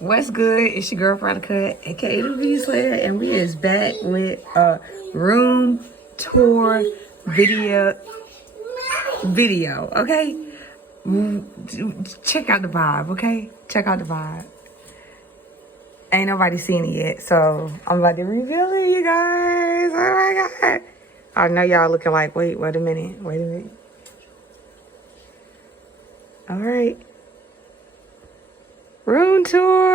What's good? It's your girl Veronica, aka DaBeautySlayer, and we is back with a room tour video. Okay, check out the vibe. Okay, check out the vibe. Ain't nobody seen it yet, so I'm about to reveal it, you guys. Oh my god! I know y'all looking like, wait a minute. All right, room tour.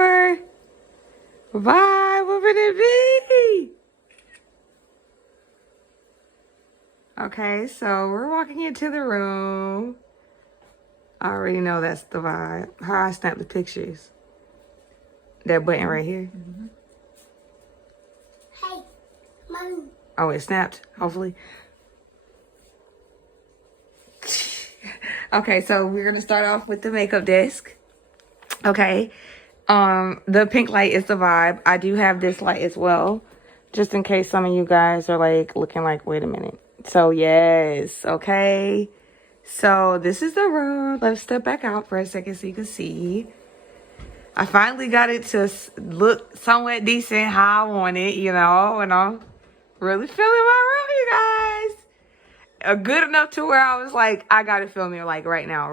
Vibe, what would it be? Okay, so we're walking into the room. I already know that's the vibe. How I snap the pictures. That button right here. Hey, Mommy. Oh, it snapped, hopefully. Okay, so we're gonna start off with the makeup desk. Okay. The pink light is the vibe. I do have this light as well, just in case some of you guys are like looking like, wait a minute. So yes, okay. So this is the room. Let's step back out for a second so you can see. I finally got it to look somewhat decent how I want it, you know, and I'm really feeling my room, you guys. Good enough to where I was like, I gotta film it like right now,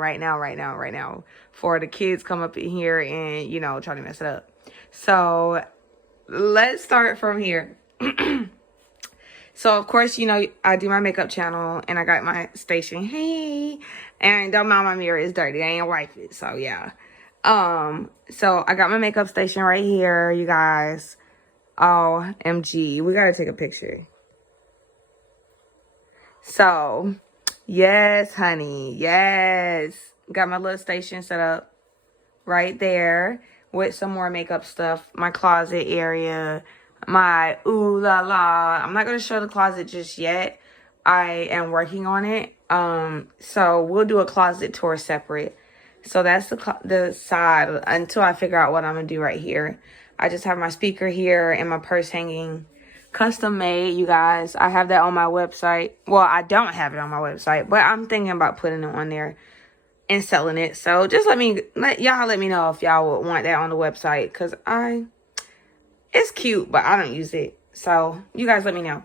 for the kids come up in here and, you know, try to mess it up. So let's start from here. So of course, you know, I do my makeup channel and I got my station. Hey, and don't mind my mirror, it's dirty. I ain't wipe it. So yeah. So I got my makeup station right here, you guys. OMG, we gotta take a picture. So yes, honey, yes. Got my little station set up right there with some more makeup stuff. My closet area, my ooh la la. I'm not gonna show the closet just yet. I am working on it. So we'll do a closet tour separate. So that's the side until I figure out what I'm gonna do right here. I just have my speaker here and my purse hanging. Custom made, you guys. I have that on my website. Well, I don't have it on my website, but I'm thinking about putting it on there and selling it. So just let me know if y'all would want that on the website, because it's cute, but I don't use it. So you guys let me know.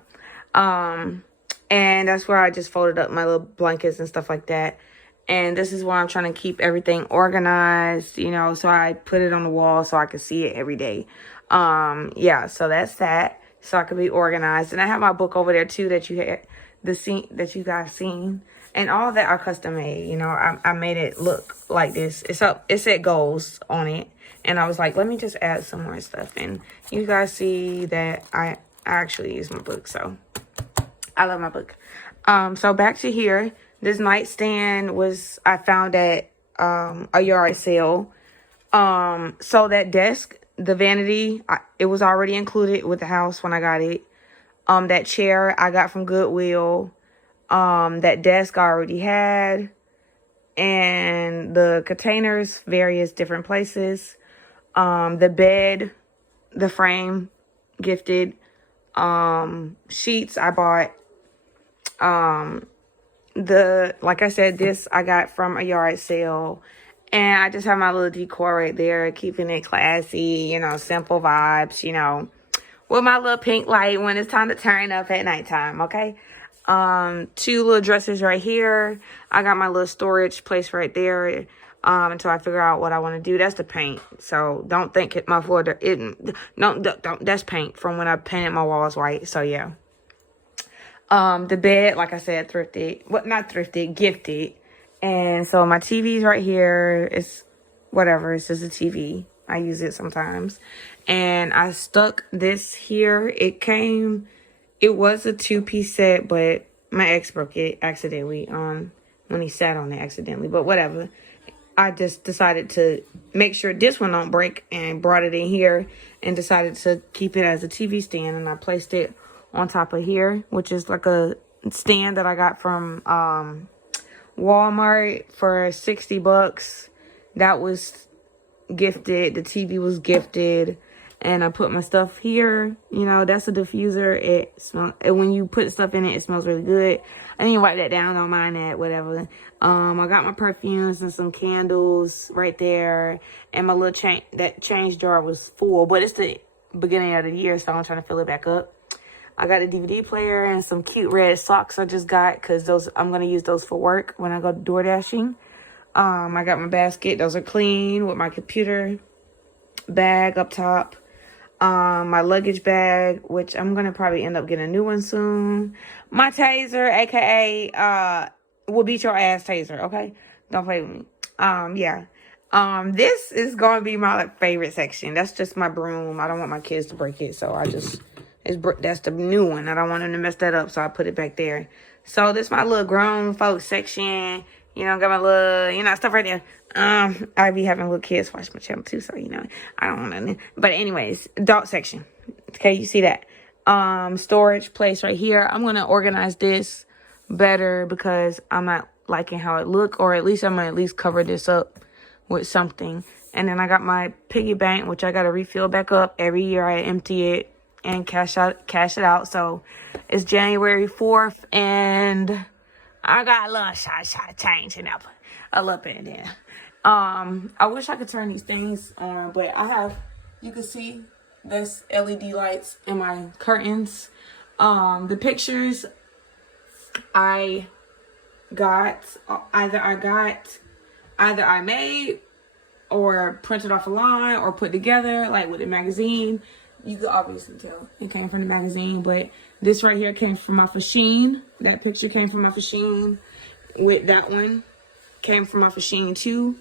And that's where I just folded up my little blankets and stuff like that. And this is where I'm trying to keep everything organized, you know, so I put it on the wall so I can see it every day. Yeah, so that's that. So I can be organized. And I have my book over there too that you had that you guys seen. And all of that are custom made. You know, I made it look like this. It said goals on it. And I was like, let me just add some more stuff. And you guys see that I actually use my book. So I love my book. So back to here. This nightstand I found at a yard sale. So that desk, the vanity, it was already included with the house when I got it. That chair I got from Goodwill. That desk I already had. And the containers, various different places. The bed, the frame, gifted. Sheets I bought. Like I said, this I got from a yard sale. And I just have my little decor right there, keeping it classy, you know, simple vibes, you know, with my little pink light when it's time to turn up at nighttime, okay? 2 little dressers right here. I got my little storage place right there, until I figure out what I want to do. That's the paint. So don't think my floor, don't, that's paint from when I painted my walls white. So yeah. The bed, like I said, thrifted. Well, not thrifted, gifted. And so my TV's right here. It's whatever. It's just a TV. I use it sometimes. And I stuck this here. It was a 2-piece set, but my ex broke it accidentally when he sat on it accidentally. But whatever. I just decided to make sure this one don't break and brought it in here and decided to keep it as a TV stand. And I placed it on top of here, which is like a stand that I got from Walmart for $60. That was gifted. The TV was gifted. And I put my stuff here. You know, that's a diffuser. It smells, when you put stuff in it, it smells really good. I need to wipe that down. Don't mind that, whatever. I got my perfumes and some candles right there. And my little change jar was full, but it's the beginning of the year, so I'm trying to fill it back up. I got a DVD player and some cute red socks I just got, because those, I'm going to use those for work when I go door dashing. I got my basket. Those are clean, with my computer bag up top. My luggage bag, which I'm going to probably end up getting a new one soon. My taser, aka, will beat your ass taser, okay? Don't play with me. Yeah. This is going to be my favorite section. That's just my broom. I don't want my kids to break it, so that's the new one. I don't want them to mess that up, so I put it back there. So this is my little grown folks section. You know, got my little, you know, stuff right there. I be having little kids watch my channel too, so, you know, I don't want to. But anyways, adult section. Okay, you see that? Storage place right here. I'm going to organize this better because I'm not liking how it look, or at least I'm going to at least cover this up with something. And then I got my piggy bank, which I got to refill back up. Every year I empty it and cash it out. So it's January 4th, and I got a little shot of change and a little bit in there. I wish I could turn these things on, but I have, you can see this LED lights in my curtains. The pictures I got, either I made or printed off a line or put together, like with a magazine. You could obviously tell it came from the magazine, but this right here came from my machine. That picture came from my machine. With that one came from my machine too.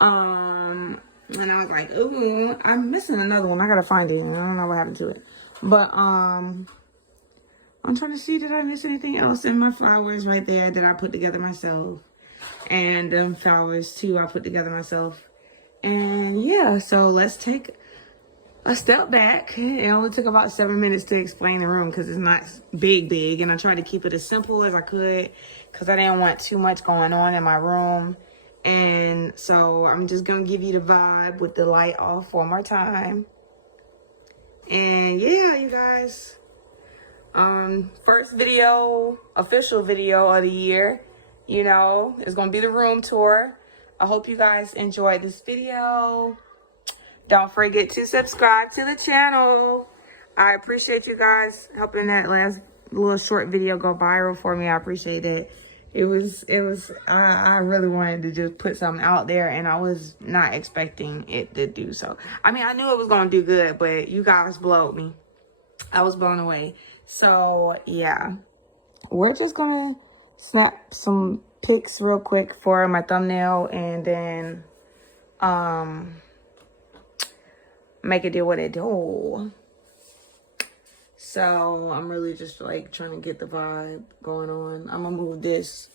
And I was like, ooh, I'm missing another one. I gotta find it. I don't know what happened to it. But I'm trying to see, did I miss anything else? And my flowers right there that I put together myself. And flowers too, I put together myself. And yeah, so let's take a step back. It only took about 7 minutes to explain the room because it's not big, and I tried to keep it as simple as I could because I didn't want too much going on in my room. And so I'm just gonna give you the vibe with the light off one more time. And yeah, you guys, first video, official video of the year, you know, it's gonna be the room tour. I hope you guys enjoyed this video. Don't forget to subscribe to the channel. I appreciate you guys helping that last little short video go viral for me. I appreciate it. I really wanted to just put something out there, and I was not expecting it to do so. I mean, I knew it was going to do good, but you guys blowed me. I was blown away. So, yeah. We're just going to snap some pics real quick for my thumbnail, and then, make it do what it do. So I'm really just like trying to get the vibe going on. I'm gonna move this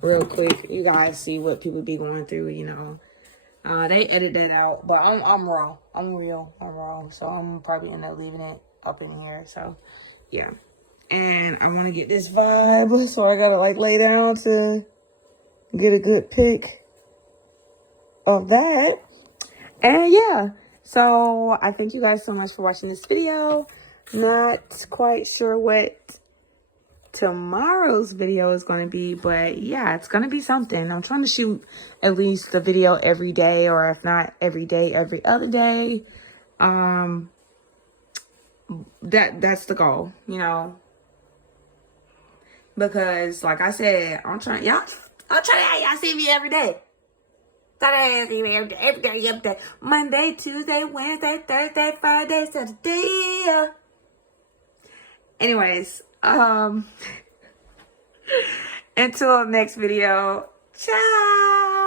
real quick. You guys see what people be going through, you know. They edit that out, but I'm raw. I'm real. I'm raw. So I'm probably end up leaving it up in here. So yeah. And I want to get this vibe, so I gotta like lay down to get a good pic of that. And yeah. So I thank you guys so much for watching this video. Not quite sure what tomorrow's video is going to be, but yeah, it's going to be something. I'm trying to shoot at least a video every day, or if not every day, every other day. That's the goal, you know, because like I said, I'm trying to have y'all see me every day. Every day. Monday, Tuesday, Wednesday, Thursday, Friday, Saturday. Anyways, until next video, ciao.